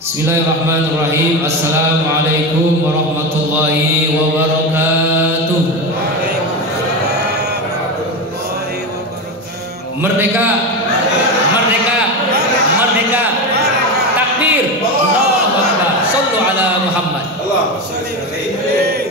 Bismillahirrahmanirrahim. Assalamualaikum warahmatullahi wabarakatuh. Merdeka, merdeka, merdeka. Takbir. Allahu Akbar. Shallu ala Muhammad.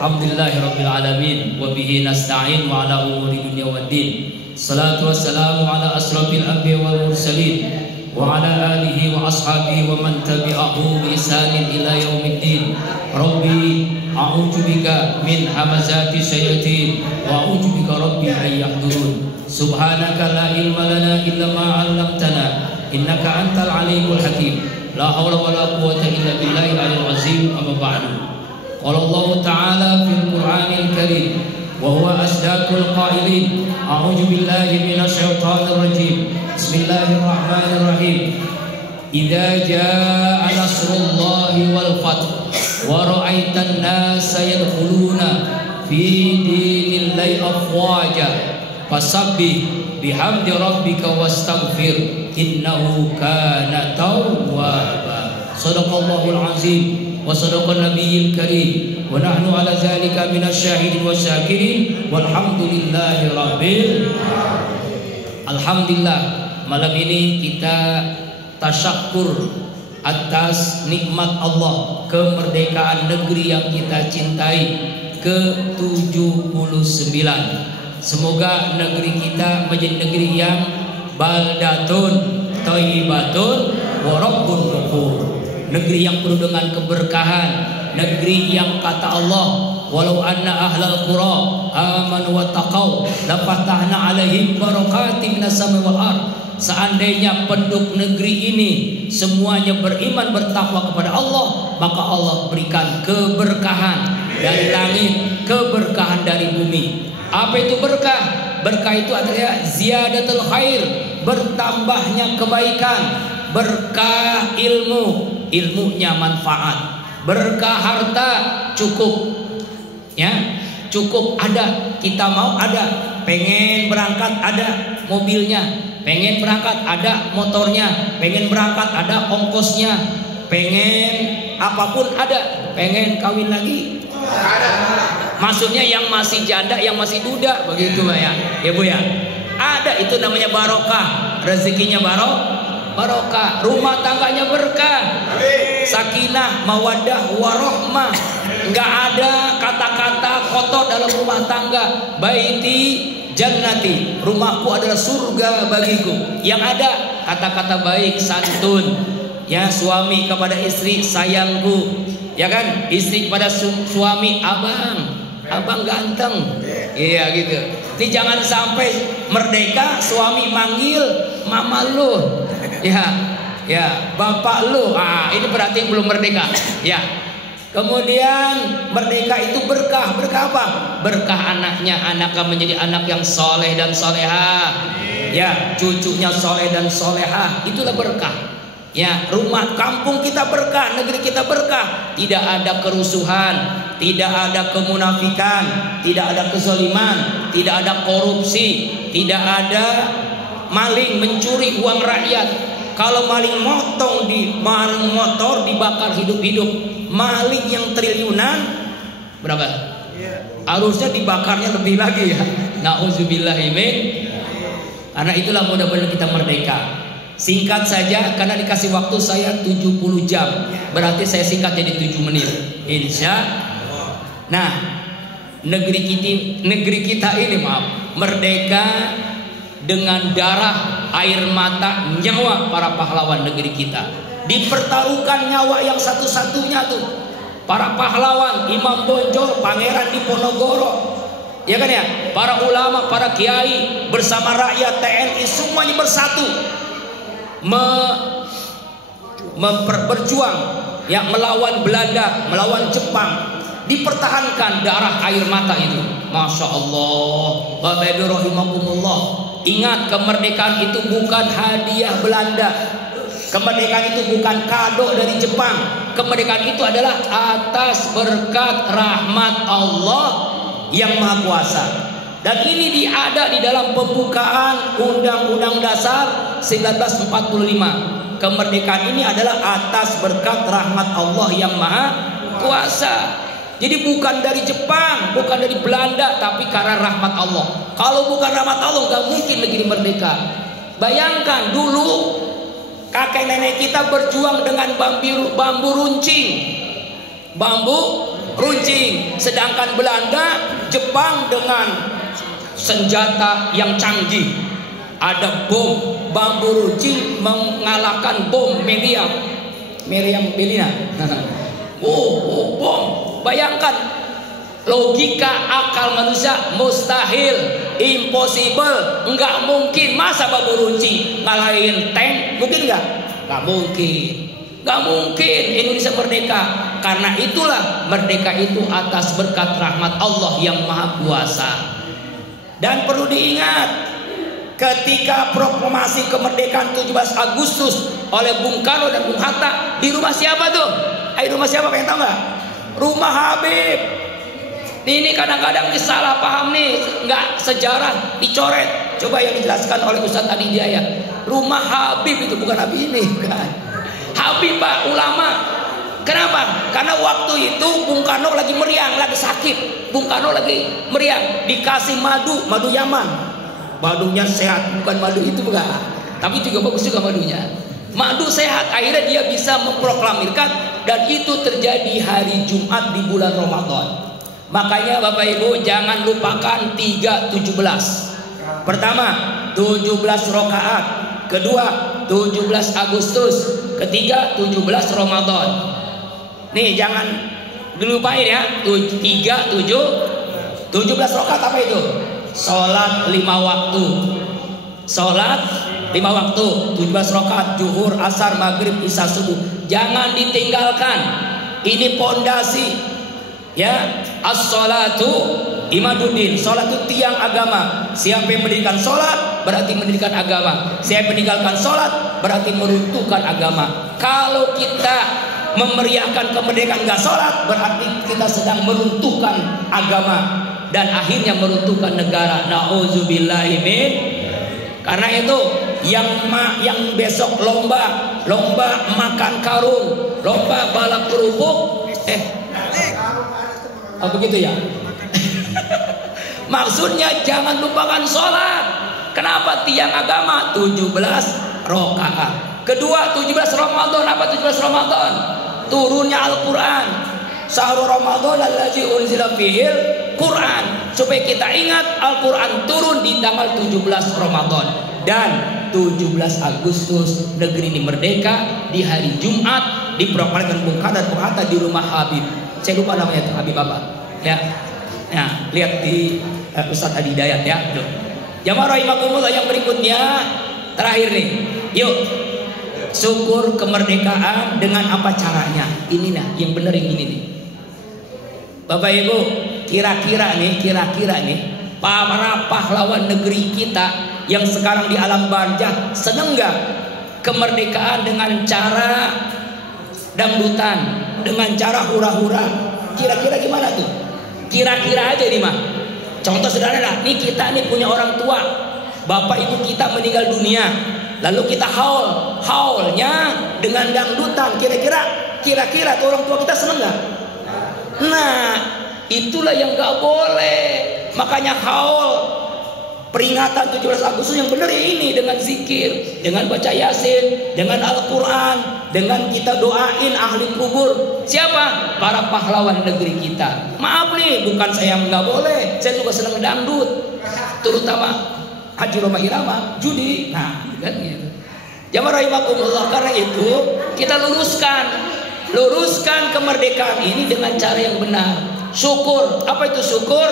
Alhamdulillahirabbil alamin wa bihi nasta'in wa ala umuri dunya waddin. Salatu wassalamu ala asrafil anbiya wal mursalin wa ala alihi wa ashabihi wa man tabi'ahu bi ihsanin ila yaumiddin. Rabbi a'udzu bika min hamazati syayatin wa a'udzu bika rabbi an yahdurun. Subhanaka la ilma lana illa ma 'allamtana innaka antal alimul hakim. La haula wala quwwata illa billahil aliyyil azim. Amma ba'du. Qala Allah ta'ala fil Qur'anil Karim wa huwa asdaqul qailin. A'udzu billahi minasy syaithanir rajim. Bismillahirrahmanirrahim. Idza jaa nasrullahi wal fath wa ra'aitan nasa yadkhuluna fi dinillahi afwaja fasabbih bihamdi rabbika wastaghfir innahu kana tawwaba. Shadaqallahul azim wa sadaqan nabiyil karim wa nahnu ala zalika minasyahidin wasyakirin walhamdulillahi rabbil alamin. Alhamdulillah, malam ini kita tasyakur atas nikmat Allah, kemerdekaan negeri yang kita cintai ke-79. Semoga negeri kita menjadi negeri yang baldatun thayyibatun wa rabbun ghafur. Negeri yang penuh dengan keberkahan, negeri yang kata Allah, walau anna ahlal qura amanu wattaqau lafatahna alaihim barakatim minas samai wal ardh. Seandainya penduduk negeri ini semuanya beriman bertakwa kepada Allah, maka Allah berikan keberkahan dari langit, keberkahan dari bumi. Apa itu berkah? Berkah itu adalah ziyadatul khair, bertambahnya kebaikan. Berkah ilmu, ilmunya manfaat. Berkah harta, cukup, ya, cukup ada. Kita mau ada, pengen berangkat ada mobilnya, pengen berangkat ada motornya, pengen berangkat ada ongkosnya, pengen apapun ada, pengen kawin lagi ada. Maksudnya yang masih janda, yang masih duda, begitu Mbak ya, ya Bu ya. Ada, itu namanya barokah, rezekinya barokah, rumah tangganya berkah, sakinah, mawaddah, warahmah. Enggak ada kata-kata kotor dalam rumah tangga. Baiti jannati, rumahku adalah surga bagiku. Yang ada kata-kata baik, santun. Ya, suami kepada istri, sayangku. Ya kan, istri kepada suami, abang ganteng. Iya gitu. Ini jangan sampai merdeka suami manggil mama lu. Ya, bapak lu. Ini berarti belum merdeka. Ya. Kemudian merdeka itu berkah. Berkah apa? Berkah anaknya akan menjadi anak yang soleh dan solehah. Ya, cucunya soleh dan solehah. Itulah berkah. Ya, rumah kampung kita berkah, negeri kita berkah. Tidak ada kerusuhan, tidak ada kemunafikan, tidak ada kezaliman, tidak ada korupsi, tidak ada maling mencuri uang rakyat. Kalau maling motong di motor dibakar hidup-hidup, maling yang triliunan berapa? Harusnya dibakarnya lebih lagi ya. Nauzubillahi min. Karena itulah mudah-mudahan kita merdeka. Singkat saja, karena dikasih waktu saya 70 jam, berarti saya singkat jadi 7 menit. Insya. Nah, negeri kita ini merdeka dengan darah, air mata, nyawa para pahlawan negeri kita. Dipertaruhkan nyawa yang satu-satunya tuh. Para pahlawan, Imam Bonjol, Pangeran Diponegoro, ya kan ya? Para ulama, para kiai bersama rakyat, TNI semuanya bersatu berjuang ya, melawan Belanda, melawan Jepang. Dipertahankan darah air mata itu. Masya Allah. Bapak Ibu rahimakumullah. Ingat, kemerdekaan itu bukan hadiah Belanda. Kemerdekaan itu bukan kado dari Jepang. Kemerdekaan itu adalah atas berkat rahmat Allah yang Maha Kuasa. Dan ini ada di dalam pembukaan Undang-Undang Dasar 1945. kemerdekaan ini adalah atas berkat rahmat Allah yang Maha Kuasa. Jadi bukan dari Jepang, bukan dari Belanda, tapi karena rahmat Allah. Kalau bukan rahmat Allah, nggak mungkin negeri merdeka. Bayangkan dulu kakek nenek kita berjuang dengan bambu runcing, sedangkan Belanda, Jepang dengan senjata yang canggih. Ada bom, bambu runcing mengalahkan bom meriam Bellina. Bom. Bayangkan logika akal manusia mustahil, impossible, nggak mungkin. Masa bambu runcing ngalahin tank? Mungkin nggak? Nggak mungkin Indonesia merdeka. Karena itulah merdeka itu atas berkat rahmat Allah yang Maha Kuasa. Dan perlu diingat, ketika proklamasi kemerdekaan 17 Agustus oleh Bung Karno dan Bung Hatta, di rumah siapa tuh? Rumah siapa, pengen tahu nggak? Rumah Habib. Ini kadang-kadang disalah paham nih, nggak sejarah dicoret. Coba yang dijelaskan oleh Ustadz Adi Hidayat. Rumah Habib itu bukan Habib ini, bukan. Habib Pak, ulama. Kenapa? Karena waktu itu Bung Karno lagi meriang, lagi sakit. Bung Karno lagi meriang, dikasih madu Yaman. Madunya sehat, bukan madu itu, bukan. Tapi juga bagus juga madunya. Madu sehat, akhirnya dia bisa memproklamirkan, dan itu terjadi hari Jumat di bulan Ramadan. Makanya Bapak Ibu jangan lupakan 3/17. Pertama 17 rakaat, kedua 17 Agustus, ketiga 17 Ramadan. Nih jangan dilupain ya. 17 rakaat apa itu? Sholat 5 waktu. Sholat 5 waktu, 17 rakaat, zuhur, asar, maghrib, isya, subuh. Jangan ditinggalkan. Ini pondasi. Ya, as-sholatu imaduddin. Sholat itu tiang agama. Siapa yang mendirikan sholat berarti mendirikan agama. Siapa yang meninggalkan sholat berarti meruntuhkan agama. Kalau kita memeriahkan kemerdekaan nggak sholat, berarti kita sedang meruntuhkan agama dan akhirnya meruntuhkan negara. Nauzubillahi min. Karena itu yang besok lomba makan karung, lomba balap kerupuk, begitu ya. Maksudnya jangan lupakan sholat. Kenapa? Tiang agama 17 rakaat. Kedua 17 Ramadan. Apa 17 Ramadan? Turunnya Al-Quran. Syahrul Ramadan allazi unzila fihil Quran. Supaya kita ingat Al-Quran turun di tanggal 17 Ramadan. Dan 17 Agustus negeri ini merdeka di hari Jumat, diproklamirkan Bung Karno dan Bung Hatta di rumah Habib. Saya lupa namanya tuh, Habib apa? Ya. Nah, lihat di Ustadz Adi Hidayat ya. Jamaah rahimakumullah, yang berikutnya terakhir nih. Yuk. Syukur kemerdekaan dengan apa caranya? Ini nah, yang bener yang ini nih. Bapak Ibu, kira-kira nih para pahlawan negeri kita yang sekarang di alam barzah seneng nggak kemerdekaan dengan cara dangdutan, dengan cara hura-hura? Kira-kira gimana tuh? Kira-kira aja nih mah. Contoh sederhana, nih kita nih punya orang tua, bapak ibu kita meninggal dunia, lalu kita haulnya dengan dangdutan. Kira-kira tuh orang tua kita seneng nggak? Nah, itulah yang nggak boleh. Makanya haul peringatan 17 Agustus yang benar ya ini, dengan zikir, dengan baca Yasin, dengan Al-Quran, dengan kita doain ahli kubur. Siapa? Para pahlawan negeri kita. Maaf nih, bukan saya nggak boleh, saya juga senang dangdut, terutama Haji Roma Irama, judi. Nah, kan gitu. Jamaah rahimakumullah, karena itu kita luruskan kemerdekaan ini dengan cara yang benar. Syukur. Apa itu syukur?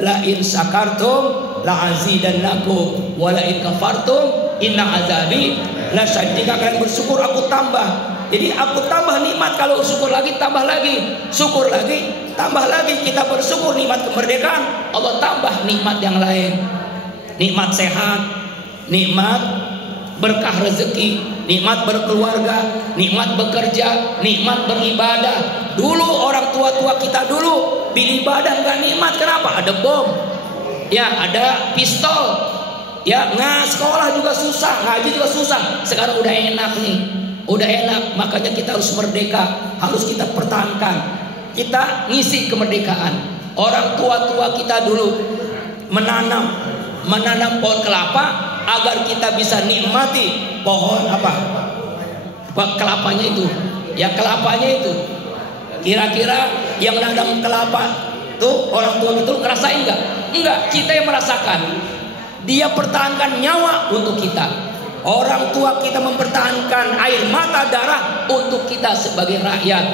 La in sakartum la azidannakum wa la in kafartum inna azabi lasyadid. Jika kalian bersyukur aku tambah. Jadi aku tambah nikmat, kalau syukur lagi tambah lagi, syukur lagi tambah lagi. Kita bersyukur nikmat kemerdekaan, Allah tambah nikmat yang lain. Nikmat sehat, nikmat berkah rezeki, nikmat berkeluarga, nikmat bekerja, nikmat beribadah. Dulu orang tua-tua kita dulu beribadah nggak nikmat. Kenapa? Ada bom, ya ada pistol, Ya, sekolah juga susah, ngaji juga susah. Sekarang udah enak nih. Udah enak, makanya kita harus merdeka, harus kita pertahankan. Kita ngisi kemerdekaan. Orang tua-tua kita dulu menanam pohon kelapa agar kita bisa nikmati pohon apa? Kelapanya itu. Ya, kelapanya itu. Kira-kira yang nanam kelapa tuh orang tua itu ngerasain enggak? Enggak, kita yang merasakan. Dia pertahankan nyawa untuk kita. Orang tua kita mempertahankan air mata darah untuk kita sebagai rakyat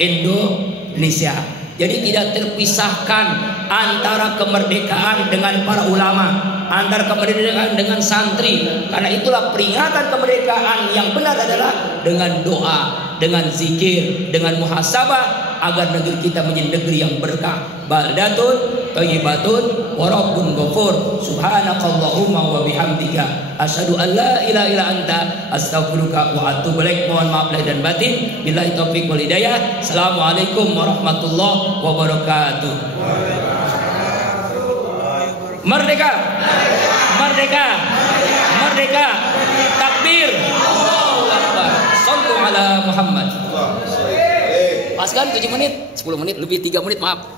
Indonesia. Jadi tidak terpisahkan antara kemerdekaan dengan para ulama, antara kemerdekaan dengan santri. Karena itulah peringatan kemerdekaan yang benar adalah dengan doa, dengan zikir, dengan muhasabah, agar negeri kita menjadi negeri yang berkah. Baldatun thayyibatun wa rabbun ghafur. Subhanakallahumma wa bihamdika asyhadu an la ilaha illa anta astaghfiruka wa atubu ilaik. Mohon maaf lahir dan batin. Billahi taufiq wal hidayah. Assalamualaikum warahmatullahi wabarakatuh. Merdeka! Merdeka! Merdeka! Takbir! Allahu Akbar. Shallu ala Muhammad. Pas kan 7 menit, 10 menit, lebih 3 menit, maaf.